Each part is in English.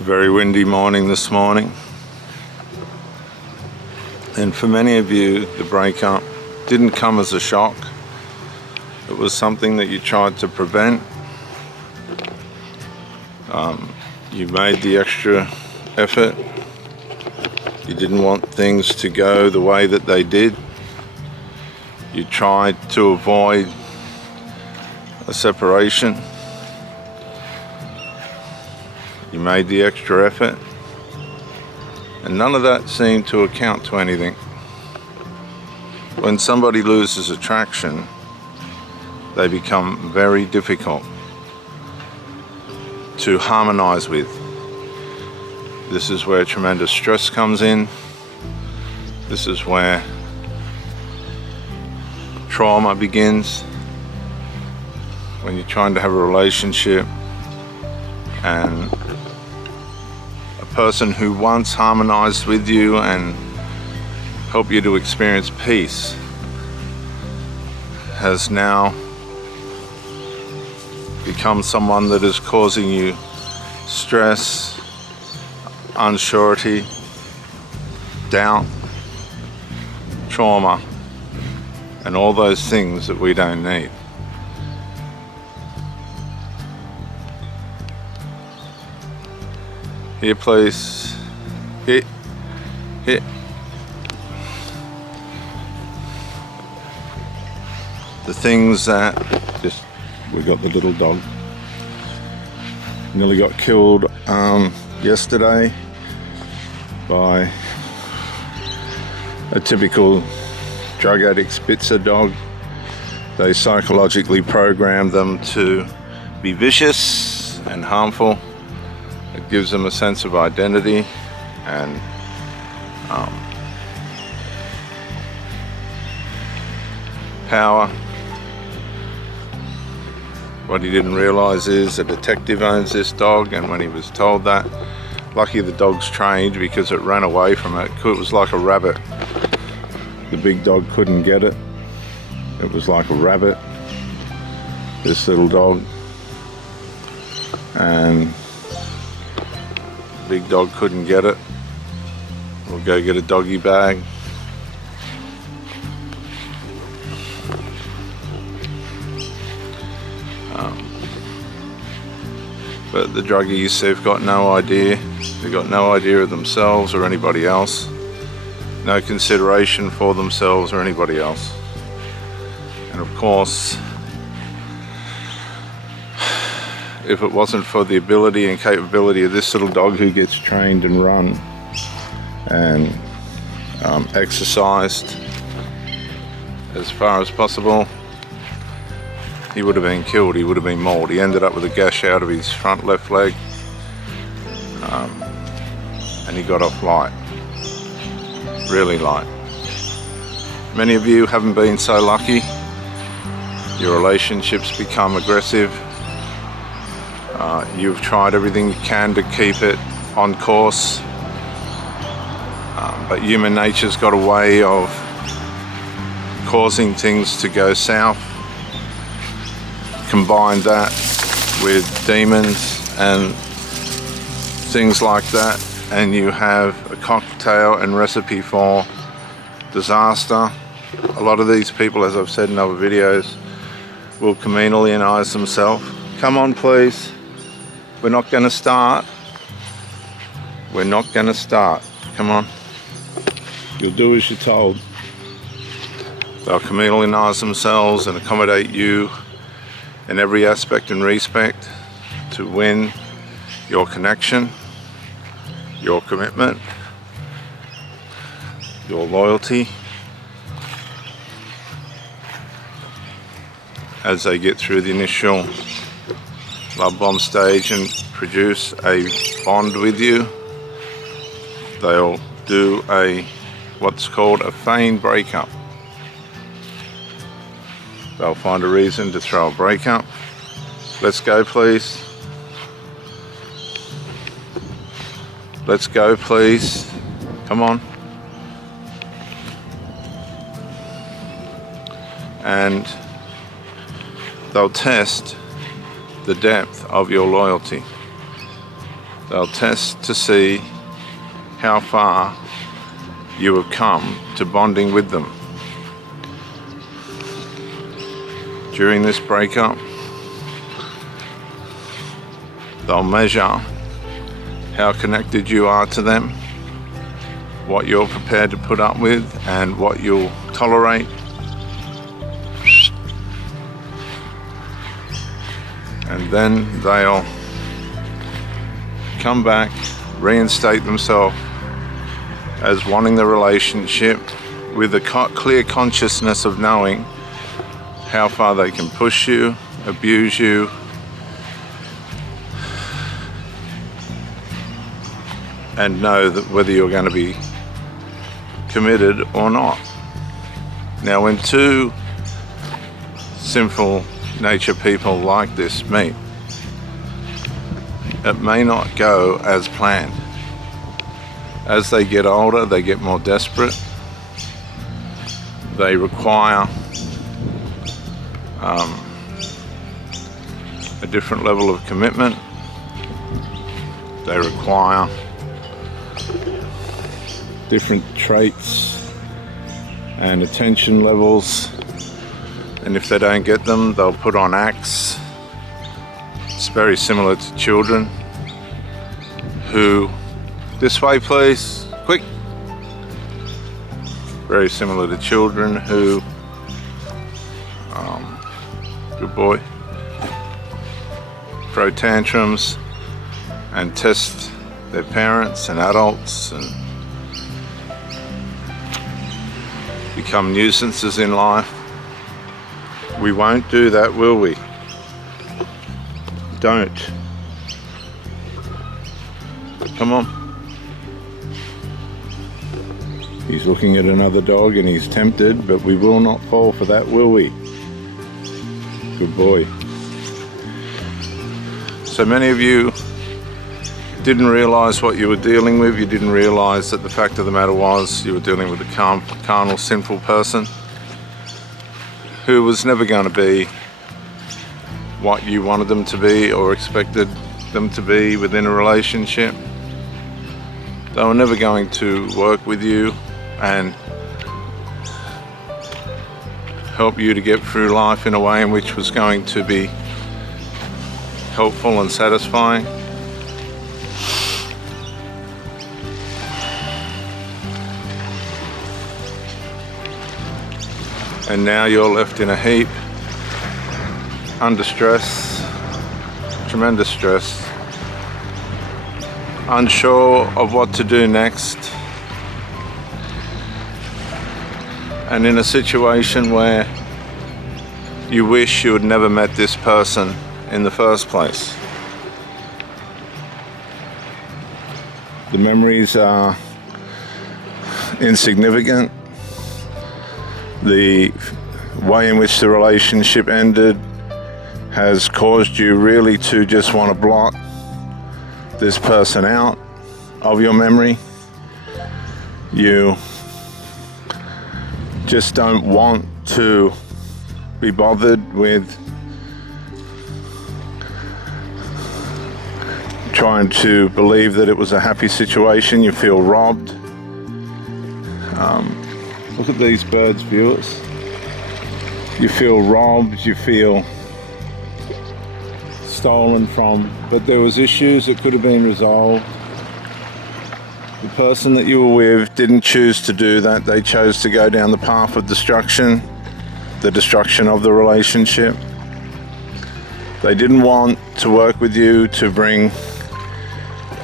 Very windy morning this morning, and for many of you the breakup didn't come as a shock. It was something that you tried to prevent. You made the extra effort. You didn't want things to go the way that they did. You tried to avoid a separation. You made the extra effort, and none of that seemed to account to anything. When somebody loses attraction, they become very difficult to harmonize with. This is where tremendous stress comes in. This is where trauma begins. When you're trying to have a relationship and a person who once harmonized with you and helped you to experience peace has now become someone that is causing you stress, unsurety, doubt, trauma, and all those things that we don't need. Here, please. Hit. The things that we got the little dog. Nearly got killed yesterday by a typical drug addict Spitzer dog. They psychologically program them to be vicious and harmful. It gives them a sense of identity and power. What he didn't realize is a detective owns this dog, and when he was told that, lucky the dog's trained because it ran away from it. It was like a rabbit. The big dog couldn't get it. It was like a rabbit, this little dog. And big dog couldn't get it. We'll go get a doggy bag. But the druggies, they've got no idea. They've got no idea of themselves or anybody else. No consideration for themselves or anybody else. And of course, if it wasn't for the ability and capability of this little dog who gets trained and run and exercised as far as possible, he would have been killed, he would have been mauled. He ended up with a gash out of his front left leg, and he got off light, really light. Many of you haven't been so lucky. Your relationships become aggressive. You've tried everything you can to keep it on course, but human nature's got a way of causing things to go south. Combine that with demons and things like that, and you have a cocktail and recipe for disaster. A lot of these people, as I've said in other videos, will chameleonize themselves. Come on, please. We're not going to start. We're not going to start. Come on. You'll do as you're told. They'll chameleonize themselves and accommodate you in every aspect and respect to win your connection, your commitment, your loyalty. As they get through the initial love bomb stage and produce a bond with you, they'll do what's called a feigned breakup. They'll find a reason to throw a breakup. Let's go, please. Let's go, please. Come on. And they'll test the depth of your loyalty. They'll test to see how far you have come to bonding with them. During this breakup, they'll measure how connected you are to them, what you're prepared to put up with, and what you'll tolerate. And then they'll come back, reinstate themselves as wanting the relationship with a clear consciousness of knowing how far they can push you, abuse you, and know that whether you're going to be committed or not. Now, when two sinful nature people like this meet, it may not go as planned. As they get older, they get more desperate. They require a different level of commitment. They require different traits and attention levels, and if they don't get them, they'll put on acts. It's very similar to children who, this way please, quick. Very similar to children who, good boy, throw tantrums and test their parents and adults and become nuisances in life. We won't do that, will we? Don't. Come on. He's looking at another dog and he's tempted, but we will not fall for that, will we? Good boy. So many of you didn't realize what you were dealing with. You didn't realize that the fact of the matter was you were dealing with a carnal, sinful person who was never going to be what you wanted them to be or expected them to be within a relationship. They were never going to work with you and help you to get through life in a way in which was going to be helpful and satisfying. And now you're left in a heap, under stress, tremendous stress, unsure of what to do next, and in a situation where you wish you had never met this person in the first place. The memories are insignificant. The way in which the relationship ended has caused you really to just want to blot this person out of your memory. You just don't want to be bothered with trying to believe that it was a happy situation. You feel robbed. Look at these birds, viewers. You feel robbed, you feel stolen from, but there was issues that could have been resolved. The person that you were with didn't choose to do that. They chose to go down the path of destruction, the destruction of the relationship. They didn't want to work with you to bring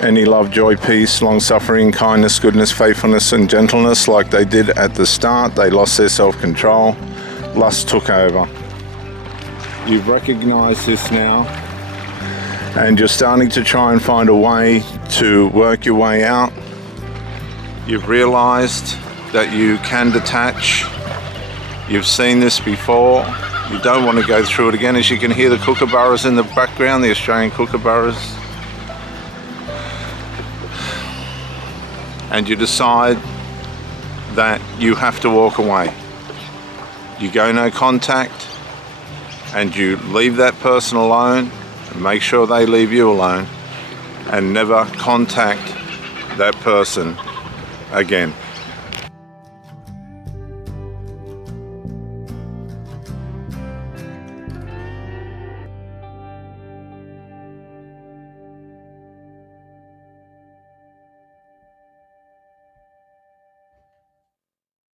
any love, joy, peace, long-suffering, kindness, goodness, faithfulness, and gentleness like they did at the start. They lost their self-control. Lust took over. You've recognized this now, and you're starting to try and find a way to work your way out. You've realized that you can detach. You've seen this before. You don't want to go through it again. As you can hear the kookaburras in the background, the Australian kookaburras. And you decide that you have to walk away. You go no contact, and you leave that person alone, and make sure they leave you alone, and never contact that person again.